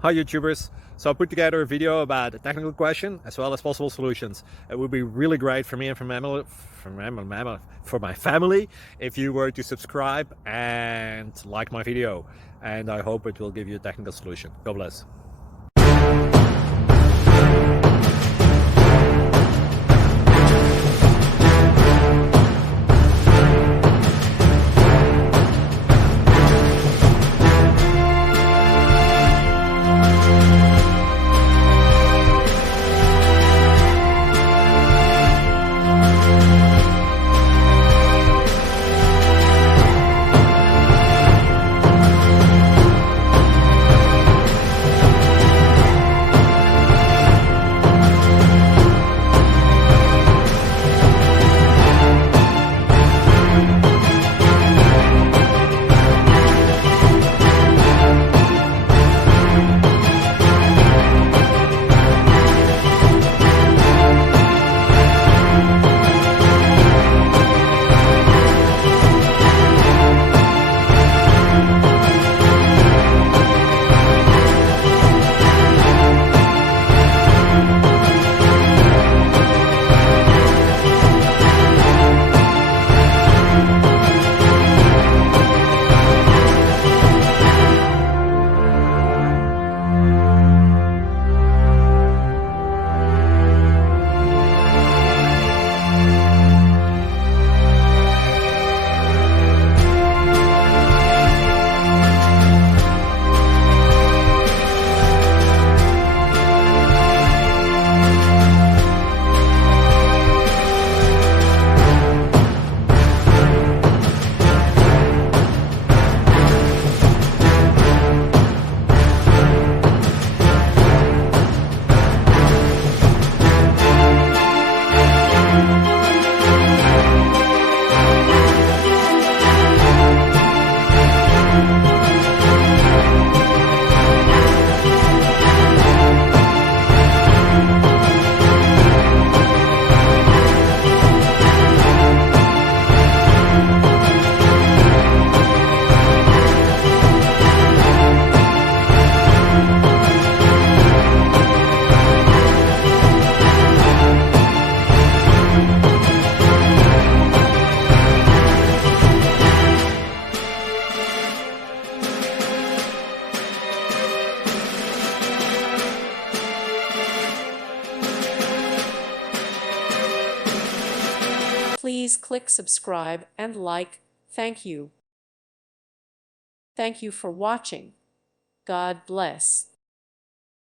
Hi YouTubers! So I put together a video about a technical question as well as possible solutions. It would be really great for me and for my family if you were to subscribe and like my video, and I hope it will give you a technical solution. God bless. Please click subscribe and like. Thank you. Thank you for watching. God bless.